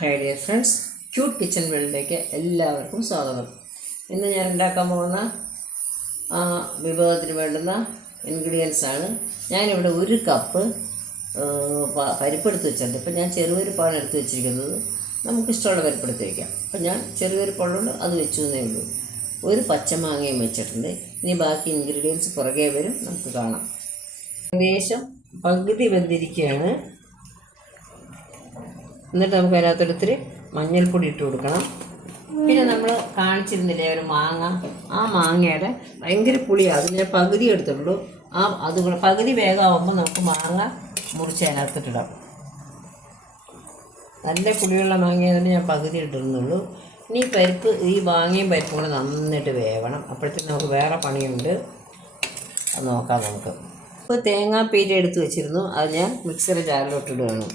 Hi dear friends, cute kitchen വേൾഡിലേക്ക് എല്ലാവർക്കും സ്വാഗതം. ഇന്ന് ഞാൻ ഉണ്ടാക്കാൻ പോകുന്ന വിഭവത്തിന് വേണ്ടുന്ന ഇൻഗ്രീഡിയൻസ് ആണ്. ഞാനിവിടെ 1 കപ്പ് പരിപ്പെടുത്ത് വെച്ചിട്ടുണ്ട്. ഇപ്പം ഞാൻ ചെറുപരിപ്പാണ് എടുത്ത് വെച്ചിരിക്കുന്നത്. നമുക്കിഷ്ടമുള്ള പരിപ്പെടുത്ത് വയ്ക്കാം. അപ്പം ഞാൻ ചെറുപരിപ്പുള്ളതുകൊണ്ട് അത് വെച്ചു എന്നേ ഉള്ളൂ. 1 പച്ചമാങ്ങയും വെച്ചിട്ടുണ്ട്. ഇനി ബാക്കി ഇൻഗ്രീഡിയൻസ് പുറകെ വരും, നമുക്ക് കാണാം. ഏകദേശം പകുതി വെന്തിരിക്കുകയാണ്. എന്നിട്ട് നമുക്ക് അതിനകത്തൊരിത്തിരി മഞ്ഞൾപ്പൊടി ഇട്ട് കൊടുക്കണം. പിന്നെ നമ്മൾ കാണിച്ചിരുന്നില്ലേ ഒരു മാങ്ങ, ആ മാങ്ങയുടെ ഭയങ്കര പുളിയാണ്. അത് ഞാൻ പകുതി എടുത്തിട്ടുള്ളൂ. അതുകൂടെ പകുതി വേഗമാകുമ്പോൾ നമുക്ക് മാങ്ങ മുറിച്ച് അതിനകത്തിട്ടിടാം. നല്ല പുളിയുള്ള മാങ്ങയായതുകൊണ്ട് ഞാൻ പകുതി ഇട്ടിരുന്നുള്ളൂ. ഇനി ഈ മാങ്ങയും പരിപ്പും കൂടെ നന്നായിട്ട് വേവണം. അപ്പോഴത്തേക്ക് നമുക്ക് വേറെ പണിയുണ്ട്, അത് നോക്കാം നമുക്ക്. ഇപ്പോൾ തേങ്ങാപ്പീര എടുത്ത് വെച്ചിരുന്നു, അത് ഞാൻ മിക്സിയുടെ ജാറിലോട്ടിടുകയാണ്.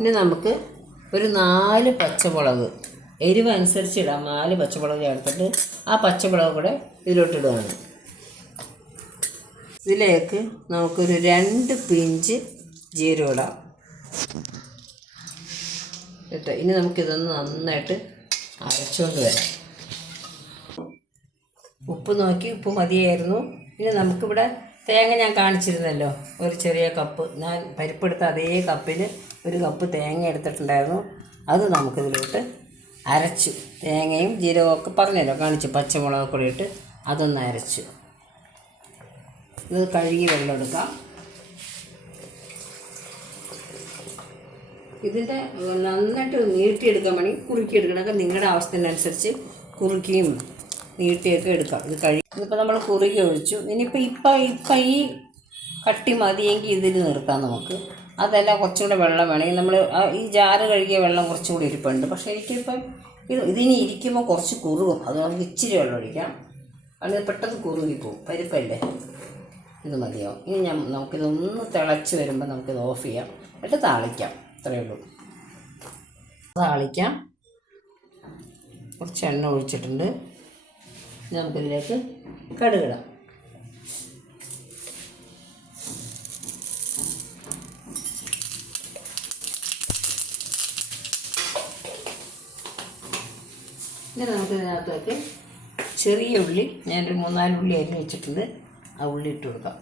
ഇനി നമുക്ക് ഒരു 4 പച്ചമുളക്, എരിവ് അനുസരിച്ച് ഇടാം. 4 പച്ചമുളക് എടുത്തിട്ട് ആ പച്ചമുളക് കൂടെ ഇതിലോട്ടിടുകയാണ്. ഇതിലേക്ക് നമുക്കൊരു 2 പിഞ്ച് ജീരകം ഇടാം കേട്ടോ. ഇനി നമുക്കിതൊന്ന് നന്നായിട്ട് അരച്ചുകൊണ്ട് വരാം. ഉപ്പ് നോക്കി, ഉപ്പ് മതിയായിരുന്നു. ഇനി നമുക്കിവിടെ തേങ്ങ ഞാൻ കാണിച്ചിരുന്നല്ലോ, ഒരു ചെറിയ കപ്പ്, ഞാൻ പരിപ്പെടുത്ത അതേ കപ്പിൽ 1 കപ്പ് തേങ്ങ എടുത്തിട്ടുണ്ടായിരുന്നു. അത് നമുക്കിതിലോട്ട് അരച്ചു. തേങ്ങയും ജീരകമൊക്കെ പറഞ്ഞല്ലോ, കാണിച്ചു. പച്ചമുളക് കൂടി ഇട്ട് അതൊന്ന് അരച്ചു. ഇത് കഴുകി വെള്ളം എടുക്കാം. ഇതിൻ്റെ നന്നായിട്ട് നീട്ടിയെടുക്കാൻ വേണമെങ്കിൽ കുറുക്കിയെടുക്കണമൊക്കെ നിങ്ങളുടെ ആവശ്യത്തിനനുസരിച്ച് കുറുക്കിയും നീട്ടിയൊക്കെ എടുക്കാം. ഇതിപ്പോൾ നമ്മൾ കുറുക്കി ഒഴിച്ചു. ഇനിയിപ്പോൾ ഈ കട്ടി മതിയെങ്കിൽ ഇതിൽ നിർത്താം നമുക്ക്. അതല്ല കുറച്ചുകൂടെ വെള്ളം വേണമെങ്കിൽ നമ്മൾ ഈ ജാറ് കഴുകിയ വെള്ളം കുറച്ചും കൂടി ഇരിപ്പുണ്ട്. പക്ഷേ എനിക്കിപ്പം ഇതിനി ഇരിക്കുമ്പോൾ കുറച്ച് കുറുകും. അത് നമുക്ക് ഇച്ചിരി വെള്ളം ഒഴിക്കാം. അത് പെട്ടെന്ന് കുറുകിപ്പോവും, പരിപ്പല്ലേ. ഇത് മതിയാവും. ഇനി നമുക്കിതൊന്ന് തിളച്ച് വരുമ്പോൾ നമുക്കിത് ഓഫ് ചെയ്യാം, എന്നിട്ട് താളിക്കാം. ഇത്രയേ ഉള്ളൂ. താളിക്കാം. കുറച്ച് എണ്ണ ഒഴിച്ചിട്ടുണ്ട്. നമുക്കിതിലേക്ക് കടുകിടാം. ഇനി നമുക്കിതിനകത്തേക്ക് ചെറിയ ഉള്ളി, ഞാനൊരു 3-4 ഉള്ളി അരിഞ്ഞ് വെച്ചിട്ടുണ്ട്, ആ ഉള്ളി ഇട്ട് കൊടുക്കാം.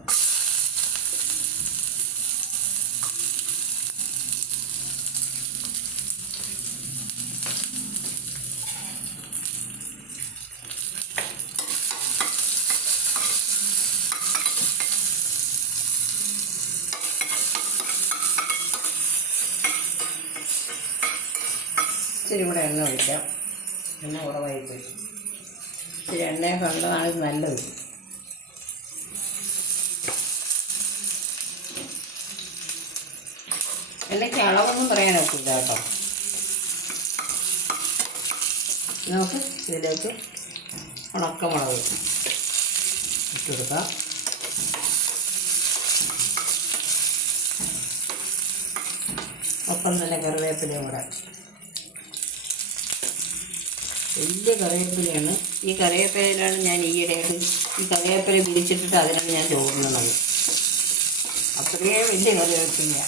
ഇച്ചിരി കൂടെ എണ്ണ ഒഴിക്കാം. എണ്ണ കുറവായിപ്പോയി. ഇച്ചിരി എണ്ണയൊക്കെ ഉള്ളതാണ് നല്ലത്. എണ്ണയ്ക്ക് അളവൊന്നും പറയാനൊക്കില്ല കേട്ടോ. നമുക്ക് ഇതിലേക്ക് ഉണക്കമുളക് ഇട്ട് കൊടുക്കാം. ഒപ്പം തന്നെ കറിവേപ്പിലയും കൂടെ. വലിയ കറിവേപ്പിലയാണ്. ഈ കറിവേപ്പിലയിലാണ് ഞാൻ ഈയിടെയായിട്ട് ഈ കറിവേപ്പില പിടിച്ചിട്ടിട്ട് അതിനാണ് ഞാൻ ചോറുന്നത്. അത്രയും വലിയ കറിവേപ്പില.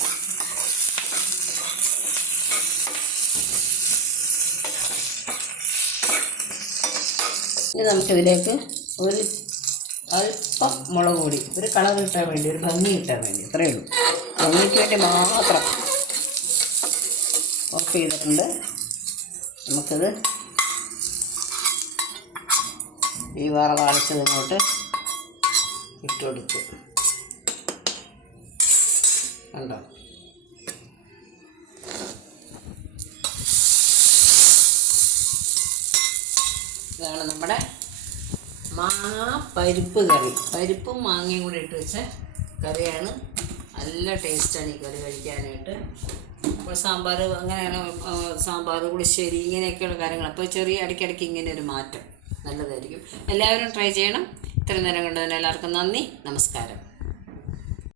ഇനി നമുക്കിതിലേക്ക് ഒരു അല്പം മുളക് പൊടി, ഒരു കളർ കിട്ടാൻ വേണ്ടി, ഒരു ഭംഗി കിട്ടാൻ വേണ്ടി, ഇത്രയേ ഉള്ളൂ. ഭംഗിക്ക് വേണ്ടി മാത്രം ഓഫ് ചെയ്തിട്ടുണ്ട്. നമുക്കിത് ഈ വറവരച്ചത് ഇങ്ങോട്ട് ഇട്ട് കൊടുത്തു. കണ്ടോ, ഇതാണ് നമ്മുടെ മാങ്ങ പരിപ്പ് കറി. പരിപ്പും മാങ്ങയും കൂടി ഇട്ട് വെച്ച കറിയാണ്. നല്ല ടേസ്റ്റാണ് ഈ കറി കഴിക്കാനായിട്ട്. അപ്പോൾ സാമ്പാർ, അങ്ങനെയാണ് സാമ്പാർ, പുളിശ്ശേരി, ഇങ്ങനെയൊക്കെയുള്ള കാര്യങ്ങൾ. അപ്പോൾ ചെറിയ ഇടയ്ക്കിടയ്ക്ക് ഇങ്ങനെ ഒരു മാറ്റം നല്ലതായിരിക്കും. എല്ലാവരും ട്രൈ ചെയ്യണം. ഇത്ര നേരം കണ്ടതിന് എല്ലാവർക്കും നന്ദി, നമസ്കാരം.